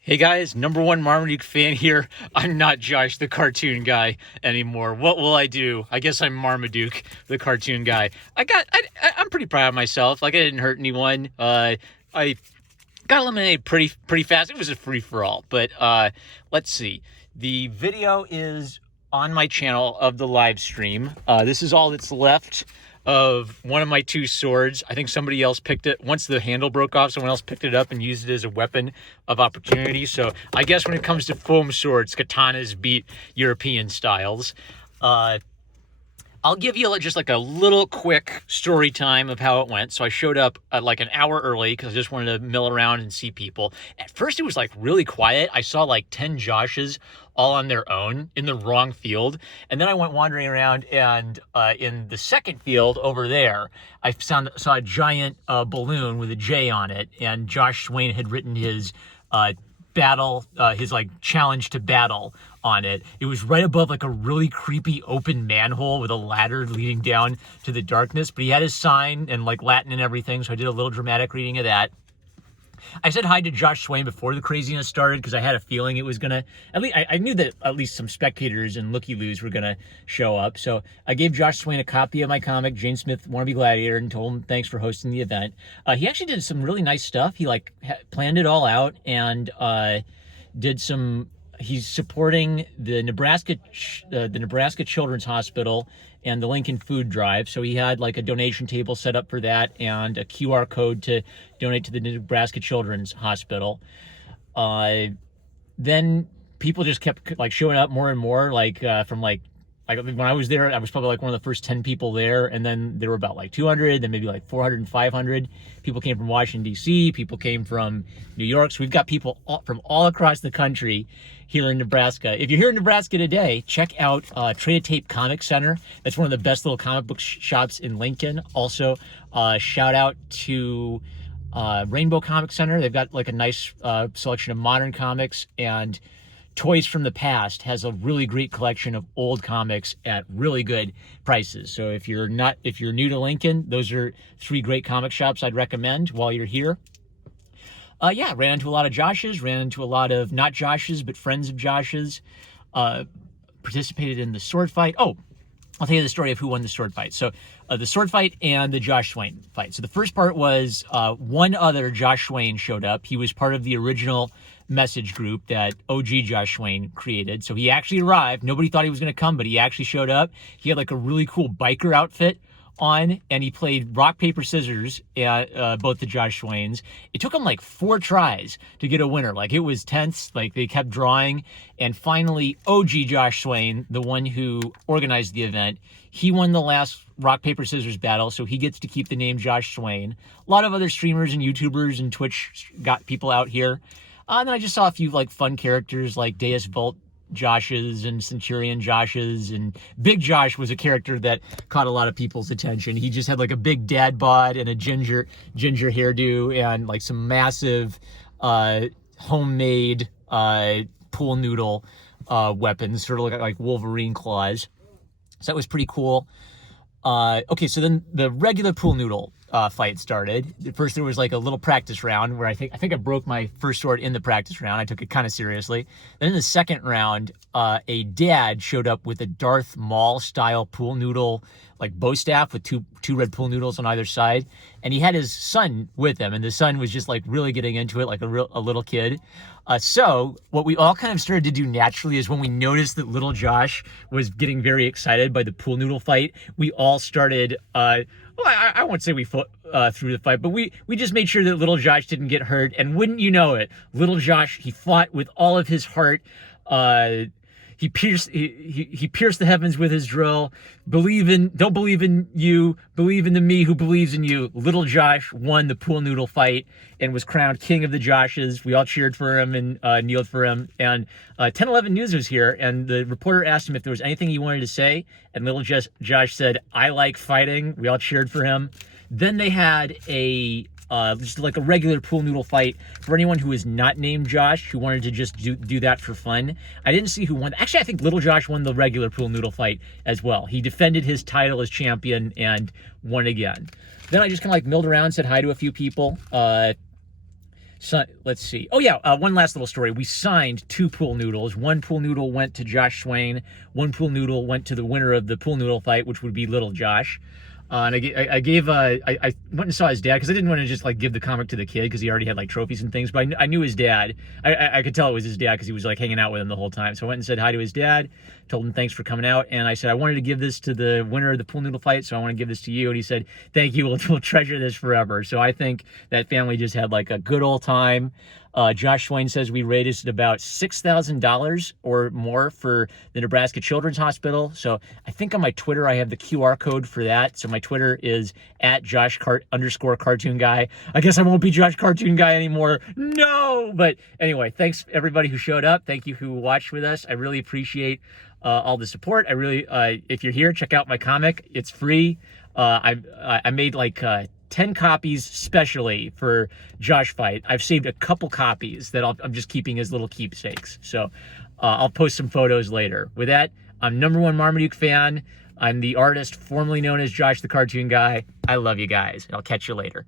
Hey guys, number one Marmaduke fan here. I'm not Josh, the cartoon guy anymore. What will I do? I guess I'm Marmaduke, the cartoon guy. I'm pretty proud of myself. Like I didn't hurt anyone. I got eliminated pretty fast. It was a free for all. But let's see. The video is on my channel of the live stream. This is all that's left of one of my two swords. I think somebody else picked it. Once the handle broke off, someone else picked it up and used it as a weapon of opportunity. So I guess when it comes to foam swords, katanas beat European styles. I'll give you just like a little quick story time of how it went. So I showed up at like an hour early because I just wanted to mill around and see people. At first, it was like really quiet. I saw like 10 Joshes all on their own in the wrong field. And then I went wandering around, and in the second field over there, I saw a giant balloon with a J on it. And Josh Swain had written his battle, his like challenge to battle on it. It was right above like a really creepy open manhole with a ladder leading down to the darkness, but he had his sign and like Latin and everything, so I did a little dramatic reading of that. I said hi to Josh Swain before the craziness started because I had a feeling it was gonna, at least I knew that at least some spectators and looky-loos were gonna show up. So I gave Josh Swain a copy of my comic, Jane Smith Wannabe Gladiator, and told him thanks for hosting the event. He actually did some really nice stuff. He like planned it all out and did some. He's supporting the Nebraska Children's Hospital and the Lincoln Food Drive. So he had like a donation table set up for that and a QR code to donate to the Nebraska Children's Hospital. Then people just kept like showing up more and more, like from like when I was there, I was probably like one of the first 10 people there. And then there were about like 200, then maybe like 400 and 500. People came from Washington, D.C. People came from New York. So we've got people from all across the country here in Nebraska. If you're here in Nebraska today, check out Trade Tape Comic Center. That's one of the best little comic book shops in Lincoln. Also, shout out to Rainbow Comic Center. They've got like a nice selection of modern comics, and Toys from the Past has a really great collection of old comics at really good prices. So if you're new to Lincoln, those are three great comic shops I'd recommend while you're here. Yeah, ran into a lot of Joshes, ran into a lot of not Joshes, but friends of Joshes. Participated in the sword fight. Oh, I'll tell you the story of who won the sword fight. So the sword fight and the Josh Swain fight. So the first part was one other Josh Swain showed up. He was part of the original message group that OG Josh Swain created. So he actually arrived. Nobody thought he was going to come, but he actually showed up. He had like a really cool biker outfit on, and he played rock, paper, scissors at both the Josh Swains. It took him like 4 tries to get a winner. Like it was tense. Like they kept drawing, and finally OG Josh Swain, the one who organized the event, he won the last rock, paper, scissors battle, so he gets to keep the name Josh Swain. A lot of other streamers and YouTubers and Twitch got people out here. And then I just saw a few like fun characters like Deus Vult Joshes and Centurion Joshes, and Big Josh was a character that caught a lot of people's attention. He just had like a big dad bod and a ginger hairdo and like some massive homemade pool noodle weapons, sort of like Wolverine claws. So that was pretty cool. Okay, so then the regular pool noodle fight started. At first there was like a little practice round where I think I broke my first sword in the practice round. I took it kind of seriously. Then in the second round, a dad showed up with a Darth Maul style pool noodle like bow staff with two red pool noodles on either side, and he had his son with him, and the son was just like really getting into it like a little kid. So what we all kind of started to do naturally is when we noticed that little Josh was getting very excited by the pool noodle fight, we all started I won't say we fought through the fight, but we just made sure that little Josh didn't get hurt. And wouldn't you know it, little Josh, he fought with all of his heart. He pierced the heavens with his drill. Don't believe in you, believe in the me who believes in you. Little Josh won the pool noodle fight and was crowned king of the Joshes. We all cheered for him and kneeled for him. And 1011 News was here, and the reporter asked him if there was anything he wanted to say, and little Josh said, "I like fighting." We all cheered for him. Then they had just like a regular pool noodle fight for anyone who is not named Josh, who wanted to just do that for fun. I didn't see who won. Actually, I think little Josh won the regular pool noodle fight as well. He defended his title as champion and won again. Then I just kind of like milled around, said hi to a few people. So let's see. Oh yeah, one last little story. We signed 2 pool noodles. One pool noodle went to Josh Swain. One pool noodle went to the winner of the pool noodle fight, which would be Little Josh. And I went and saw his dad because I didn't want to just like give the comic to the kid because he already had like trophies and things. But I knew his dad. I could tell it was his dad because he was like hanging out with him the whole time. So I went and said hi to his dad, told him thanks for coming out, and I said I wanted to give this to the winner of the pool noodle fight, so I want to give this to you. And he said thank you. We'll treasure this forever. So I think that family just had like a good old time. Josh Swain says we raised about $6,000 or more for the Nebraska Children's Hospital. So I think on my Twitter, I have the QR code for that. So my Twitter is at @Josh_cartoon guy. I guess I won't be Josh Cartoon Guy anymore. No, but anyway, thanks everybody who showed up. Thank you who watched with us. I really appreciate all the support. I really, if you're here, check out my comic. It's free. I made like 10 copies specially for Josh Fight. I've saved a couple copies that I'm just keeping as little keepsakes. So I'll post some photos later. With that, I'm #1 Marmaduke fan. I'm the artist formerly known as Josh the Cartoon Guy. I love you guys. I'll catch you later.